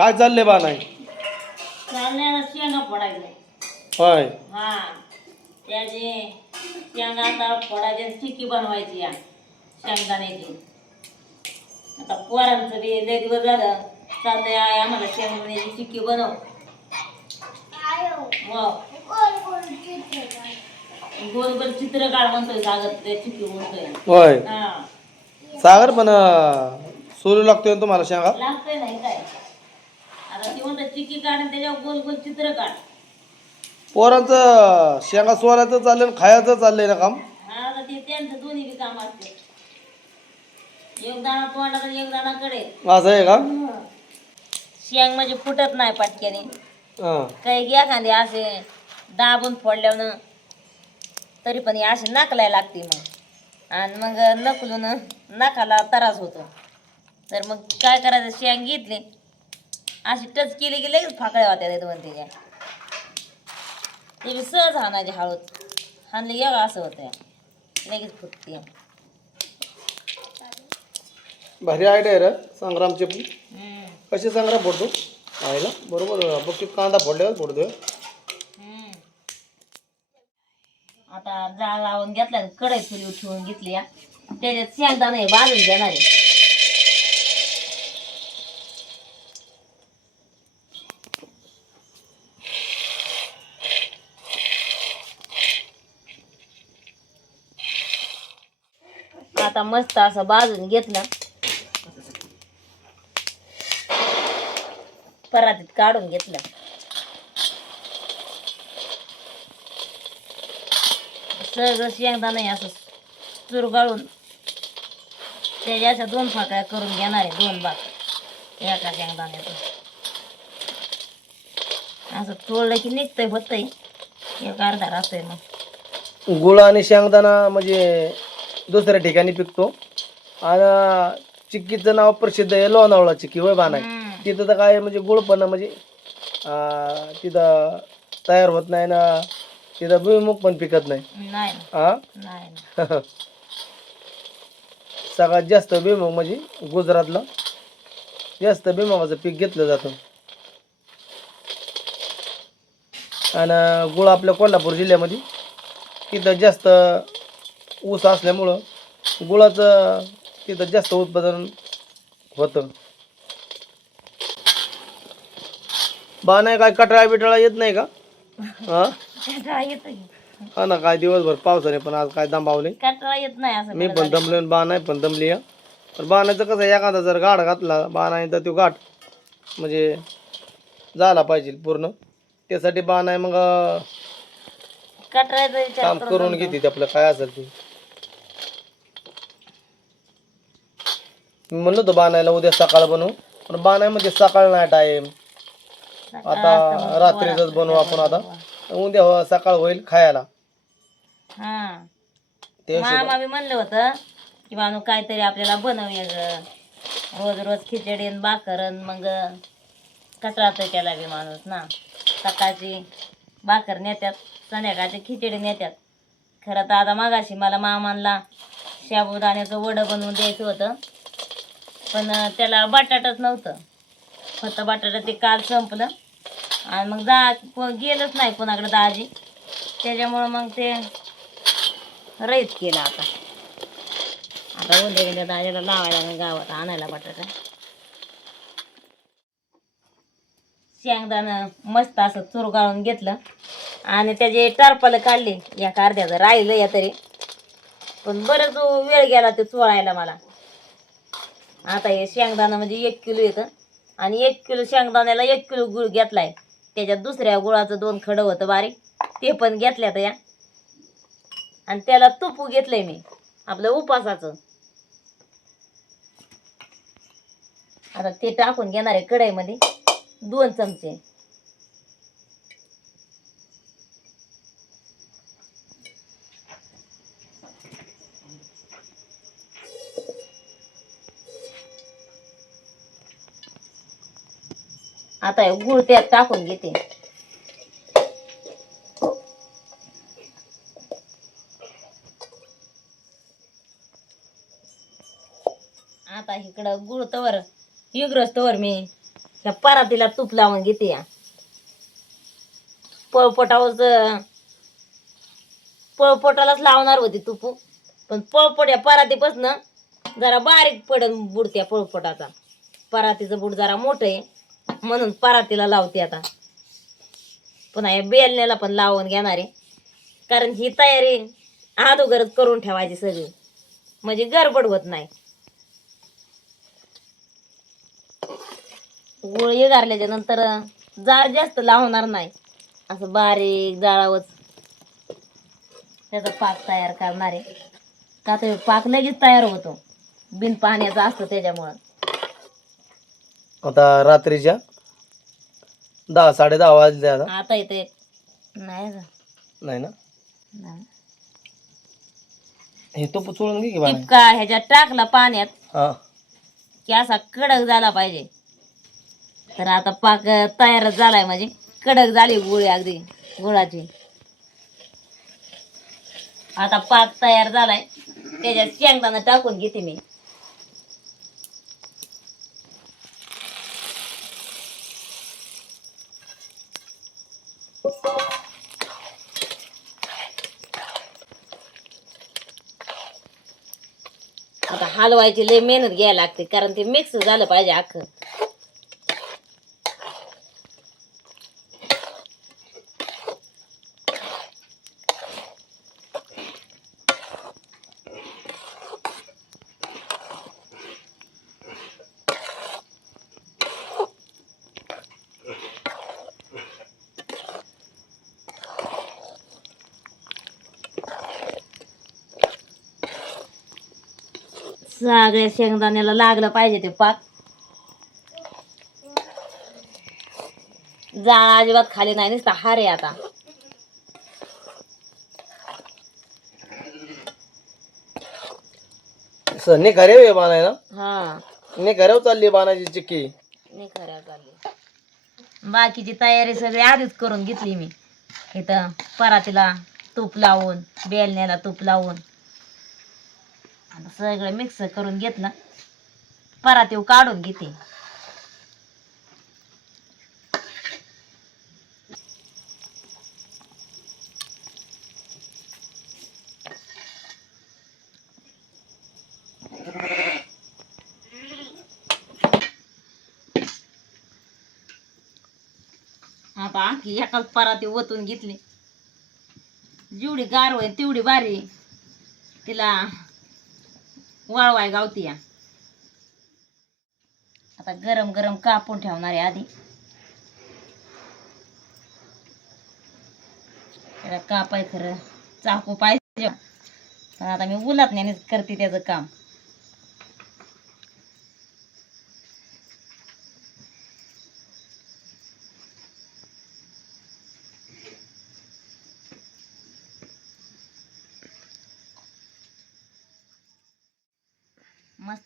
काय चाललंय बा नाही? चालण्याला शेंगा फोडायचे होय. हा. त्याचे शेंगा आता फोडायचे चिक्की बनवायची या शेंगदाण्याची. आता पोरांचं बी लय दिवस झालं. चाललंय आहे आम्हाला शेंगदाण्याची चिक्की बनव. मग. गोल गोल चित्र काढ म्हणतोय सागर ते चिक्की म्हणतोय. होय. हा. सागर पण सोलू लागतोय ना तुम्हाला शेंगा? लागतंय नाही काय. ती म्हणतात चिक्की काढ आणि त्याच्यावर गोल गोल चित्र काढ. पोरांचं शेंगा सोलायचं चाललंय आणि खायचं चाललंय ना काम? हा आता ते त्यांचं दोन्ही बी काम असते. असं आहे का? शेंग म्हणजे फुटत नाही पटक्याने. हां. काही घ्या खांदे असे दाबून फोडल्यानं तरी पण हे असे नाकलाय लागते मग. आणि मग नकलून नाकाला त्रास होतो. तर मग काय करायचं? शेंग घेतली. अशी टच केली की लगेच फाकळ्या होत्या दोन त्याच्या ते बी सहज हाणायचे हळूच हाणले की असं होतं लगेच फुटते. भारी आयडिया आहे रे संग्रामचे पण. कसे संग्राम फोडतो? ना बरोबर बघ कांदा फोडल्यावर फोडतोय. आता जाळ लावून घेतला कढई चुली ठेवून घेतली त्याच्यात शेंगदाणा भाजून घेणार आहे. आता मस्त असं भाजून घेतलं. परातीत काढून घेतलं. सहज शेंगदाणा नाही असं चुरगाळून त्याच्या दोन फाकड्या करून घेणार आहे दोन भाग एका शेंगदाण्यातून असं तोडलं की निघतंय होतंय. एक अर्धा राहतोय मग. गुळ आणि शेंगदाणा म्हणजे दुसऱ्या ठिकाणी पिकतो. आणि चिक्कीचं नाव प्रसिद्ध आहे लोणावळा चिक्की बानाय हम्म. तिथं तर काय म्हणजे गुळ पण म्हणजे तिथं तयार होत नाही ना तिथं भुईमुग पण पिकत नाही. हा सगळ्यात जास्त भुईमुग म्हणजे गुजरातला जास्त भुईमुगाचं पीक घेतलं जातं. आणि गुळ आपल्या कोल्हापूर जिल्ह्यामध्ये तिथं जास्त ऊस असल्यामुळं गुळाचं तिथं जास्त उत्पादन होतं बाणाय काय कटाळा बिटाळा येत नाही का हा कंटाळा येतो की. हा ना काय दिवसभर पावसाने पण आज काय दंबावले कंटाळा येत नाही असं मी पण. दमले आणि बाण आहे पण दमली आहे. पण बाणाचं कसं आहे, एखादा जर गाठ घातला तर तो गाठ म्हणजे झाला पाहिजे पूर्ण त्यासाठी बाण आहे मग अं, कंटाळ्याचा विचार काम करून. घेते ते आपलं काय असेल ते मी म्हणलो होतो बाणायला उद्या सकाळ बनवू. पण बाणायमध्ये सकाळ नाही टाईम आता रात्रीच बनवू आपण आता. उद्या हो- सकाळ होईल खायला. हा. ते हिशोबाने. मामा बी म्हणलं होतं की माणूस काहीतरी आपल्याला बनवूया ग. रोज रोज खिचडी आणि मग कटाळतोय त्याला बी माणूस ना. सकाळची भाकर नेत्यात संध्याकाळची खिचडी नेत्यात. खरं तर आता मागाशी मला मामांना साबुदाण्याचं वडं बनवून द्यायचं होतं. पण त्याला बटाटाच नव्हतं. फक्त बटाटा ते काल संपलं. आणि मग जा गेलंच नाही कोणाकडे दाजी. त्याच्यामुळं मग ते रईत केलं आता. आता उद्या गेल्या दाजीला लावायला गावात आणायला बटाटा. शेंगदाणं मस्त असं चुरगाळून घेतलं. आणि त्याचे टारपालं काढले. या अर्ध्याचं राहिलं या तरी. पण बरंच वेळ गेला ते चोळायला मला. आता हे शेंगदाणा म्हणजे एक किलो येतं. आणि एक किलो शेंगदाण्याला एक किलो गुळ घेतलाय. त्याच्यात दुसऱ्या गुळाचं दोन खडं होतं बारीक. ते पण घेतल्यात या. आणि त्याला तुपू घेतलंय मी. आपलं उपासाचं. आता ते टाकून घेणार आहे कढईमध्ये. दोन चमचे. आता हे गुळ त्यात टाकून घेते. आता इकडं गुळ तवर इग्रस तवर मी ह्या परातीला तूप लावून घेते. या पळपोटावर पळपोटालाच लावणार होती तूप पण पळपोट या परातीपासनं जरा बारीक पडन बुडत्या पळपोटाचा. परातीचं बुड जरा मोठं आहे. म्हणून परातीला लावते आता. पुन्हा या बेलण्याला पण लावून घेणार आहे. कारण ही तयारी अगोदरच करून ठेवायची सगळी. म्हणजे गडबड होत नाही. गोळी गारल्याच्या नंतर जाळ जास्त लावणार नाही. असं बारीक जाळावच. त्याचा पाक तयार करणार आहे. का तर पाक लगेच तयार होतो. बिन पाण्याचा असतो त्याच्यामुळं. आता रात्रीच्या दहा साडे दहा वाजले आता. नाही ना? नाही. हे तो चोळून घे की बाळा. टिपका ह्याच्यात टाकला पाण्यात हा. की असा कडक झाला पाहिजे. तर आता पाक तयारच झालाय म्हणजे कडक झाली गोळी अगदी गुळाची. आता पाक तयार झालाय. त्याच्यात शेंगदाणा टाकून घेते मी. आता हलवायची लय मेहनत घ्यायला लागते कारण ते मिक्स झालं पाहिजे अख्खं. सगळ्या शेंगदाण्याला लागलं पाहिजे ते पाक. जाळ अजिबात खाली नाही नुसता हार आहे आता. स निखारे वे बाणाय ना हा निखाऱ्यावर चालली बाणाची चिक्की. नाही खऱ्या चालली. बाकीची तयारी सगळी आधीच करून घेतली मी. इथं परातीला तूप लावून बेलण्याला तूप लावून. आता सगळं मिक्स करून घेतलं परातीव काढून घेते. आता आखी एकाच पराती ओतून घेतली. जेवढी गार होईल तेवढी बारी तिला वाळवाय गावती या. आता गरम गरम कापून ठेवणार आहे आधी. त्याला कापाय खरं चाकू पाहिजे. पण आता मी उलात नाही करते त्याचं काम.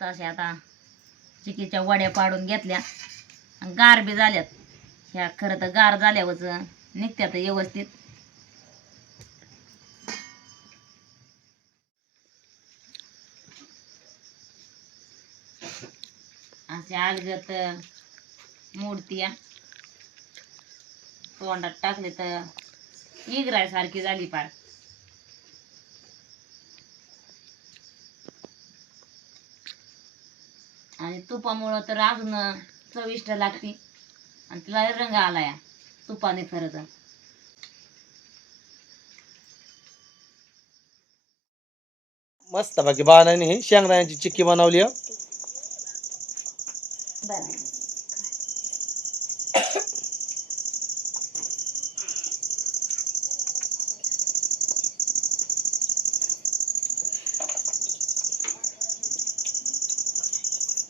मस्त असे आता चिकीच्या वड्या पाडून घेतल्या. आणि गार बी झाल्यात. ह्या खरं तर गार झाल्यावरच निघत्यात व्यवस्थित. असे अलगत मूर्ती तोंडात टाकले तर इगराय सारखी झाली पार. आणि तुपामुळं तर अजून चविष्ट लागते. आणि तिला रंग आला या तुपाने खरं तर. मस्त बाकी बाणाने ही शेंगदाण्याची चिक्की बनवली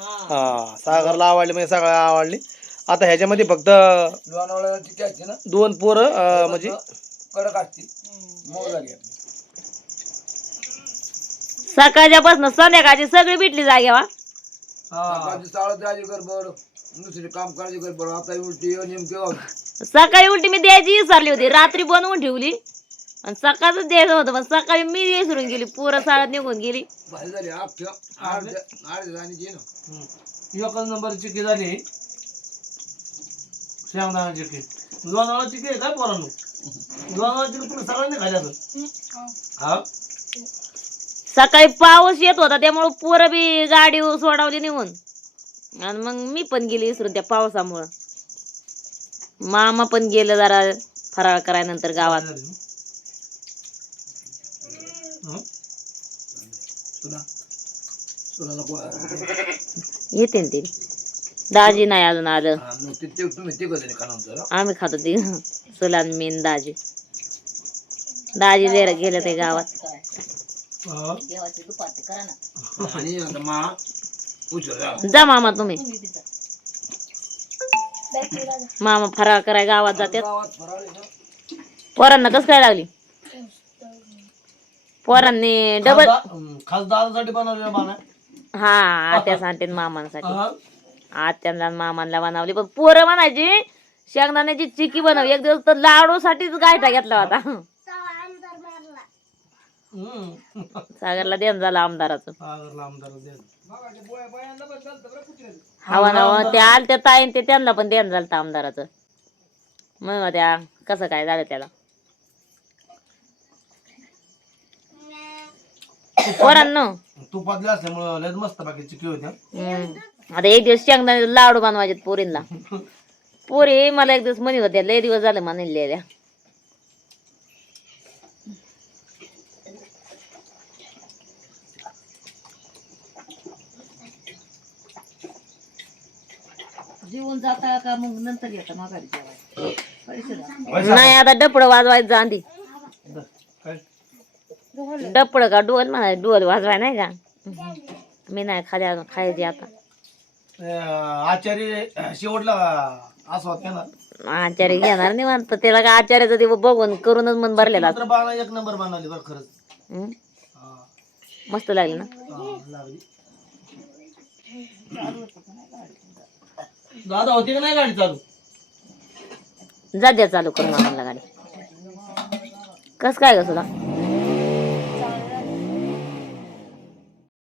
हा सागरला आवडली म्हणजे सगळ्या आवडली. आता ह्याच्यामध्ये फक्त ना? दोन पोरं अं, म्हणजे कडक असते मग झाली आपली. सकाळच्यापासून संध्याकाळची सगळी भेटली सकाळची साडे दहाची गडबड दुसरे काम करायची गडबड आता उलटी नेमके वाजले. सकाळी उलटी मी द्यायची विसरली होती. रात्री बनवून ठेवली. आणि सकाळच द्यायचं होतं पण सकाळी मी विसरून गेली. पुरं साळत निघून गेली. भारी झाली अख्ख्या अर्ध्या अर्ध्या आणि जे ना. एकच नंबर चिकी झाली? शेंगदाणा चिकी लोणावळा चिकी आहे काय पोरांनो? लोणावळा चिकी तुम्ही सगळ्यांनी असं हा? सकाळी पाऊस येत होता त्यामुळं पोरं बी गाडी सोडावली निघून. आणि मग मी पण गेली विसरून त्या पावसामुळं. मामा पण गेलं जरा फराळ करायनंतर गावात हं? तुला तुला नको येते ना ते. दाजी नाही अजून आलं. आम्ही खातो ते. सुलान मीन दाजी. दाजी जरा गेलं ते गावात. जा. मामा तुम्ही. मामा फराळ कराय गावात ना. पोरांना कसं काय लागली? पोरांनी डबल हं, खासदारासाठी बनवलेला बाणा हा आत्या सांगते मामांसाठी. हा. आत्यांना आणि मामांना बनवली. पण पोरं म्हणायची शेंगदाण्याची चिकी बनव. एक दिवस तर लाडूसाठीच गायटा घेतला होता. हं. सागरला देण झालं आमदाराचं. सागरला आमदार दे. हवा नाव ते आल त्या ताईन ते त्यांना पण देण झालं होतं आमदाराचं. मग त्या कसं काय झालं त्याला? पोरांनो. असल्यामुळं लयच मस्त बाकी चिकी होत्या हम्म. आता एक दिवस शेंगदाणे लाडू बनवायचे पोरींना. पोरी मला एक दिवस म्हणी होत्या लय दिवस झाले म्हणलेल्या नाही आता डपड वाजवायचं आधी? डपड का? डोल म्हणा डोल वाजवाय नाही का? मी नाही खाली अजून खायची आता. आचार्य शेवटला आस्वाद केला आचार्य घेणार नाही म्हणतो त्याला का आचार्याचं ते बघून करूनच मन भरलेला एक नंबर बनवली बरं खरंच. हा. मस्त लागली ना? हा, लागली. दादा होती का नाही गाडी चालू? जा द्या चालू करून आम्हाला गाडी. कस काय ग तुला?